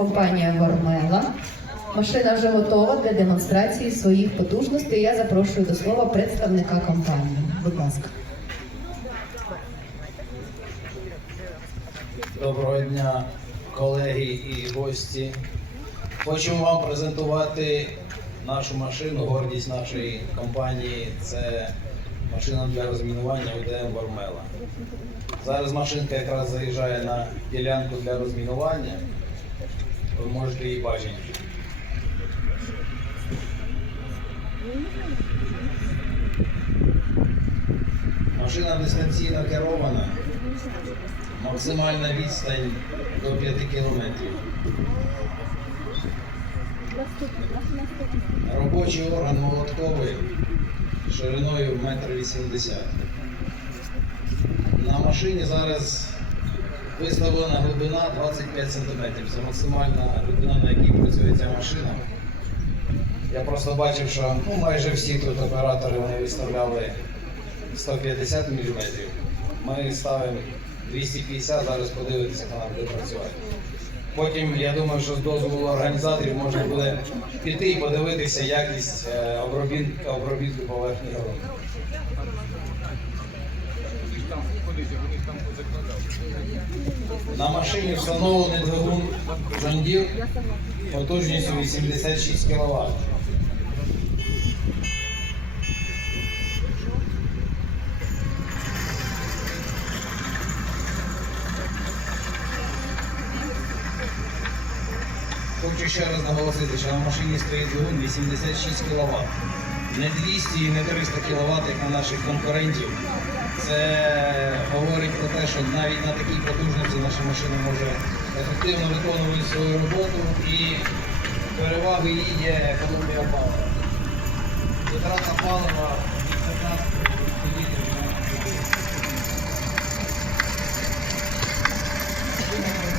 компанія Вормела. Машина вже готова для демонстрації своїх потужностей. Я запрошую до слова представника компанії. Будь ласка. Доброго дня, колеги і гості. Хочемо вам презентувати нашу машину, гордість нашої компанії. Це машина для розмінування УДМ Вормела. Зараз машинка якраз заїжджає на ділянку для розмінування. Ви можете її бачити. Машина дистанційно керована. Максимальна відстань до 5 кілометрів. Робочий орган молотковий шириною 1,80 м. На машині зараз виставлена глибина 25 см. Це максимальна глибина, на якій працює ця машина. Я просто бачив, що ну, майже всі тут оператори вони виставляли 150 мм. Ми ставимо 250, зараз подивитися, як вона буде працювати. Потім, я думаю, що з дозволу організаторів можна буде піти і подивитися якість е, обробітку, поверхні ґрунту. На машині встановлений двигун John потужністю 86 кВт. Хочу ще раз наголосити, що на машині стоїть двигун 86 кВт. Не 200 і не 300 кВт, як на наших конкурентів. Це говорить про те, що навіть на такій потужності наша машина може ефективно виконувати свою роботу і переваги її є економія палива. Витрата палива від 15 літрів на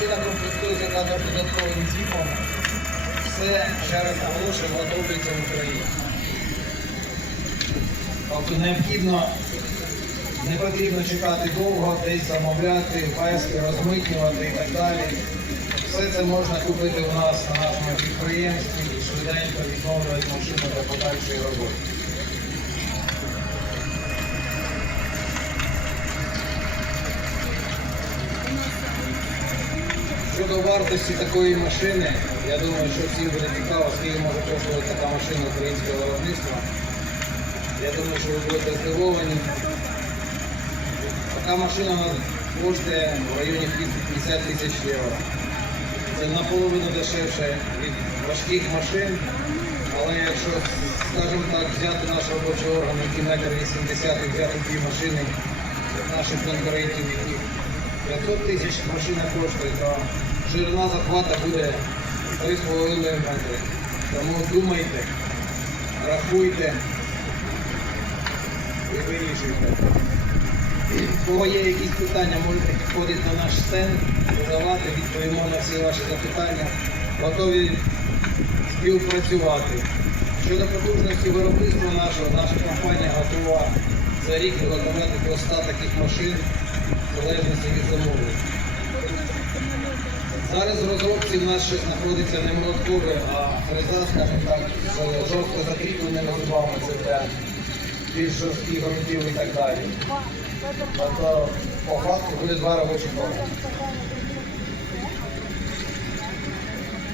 Машина комплектується та додатковим ціпом. Все, ще раз наголошую, готується в Україні. Тобто необхідно, не потрібно чекати довго, десь замовляти, вести, розмитнювати і так далі. Все це можна купити у нас на нашому підприємстві і швиденько відновлювати машину для подальшої роботи. Щодо вартості такої машини, я думаю, що всім буде цікаво, скільки може коштувати така машина українського виробництва. Я думаю, що ви будете здивовані. Така машина коштує в районі 50 тисяч євро. Це наполовину дешевше від важких машин, але якщо скажімо так, взяти наш робочий орган, який метр 80 і взяти дві машини наших конкурентів, які 500 тисяч машина коштує, то ширина захвата буде 3,5 метри. Тому думайте, рахуйте і вирішуйте. Кого є якісь питання, можете підходити на наш стенд, задавати, відповімо на всі ваші запитання. Готові співпрацювати. Щодо потужності виробництва нашого, наша компанія готова за рік виготовляти до 100 таких машин в залежності від замовлень. Зараз в розробці в нас ще знаходиться не молоткове, а фреза, скажімо так, з жорстко закріпленими зубами. Це для більш жорстких грунтів і так далі. Тобто, по факту буде два робочі органи.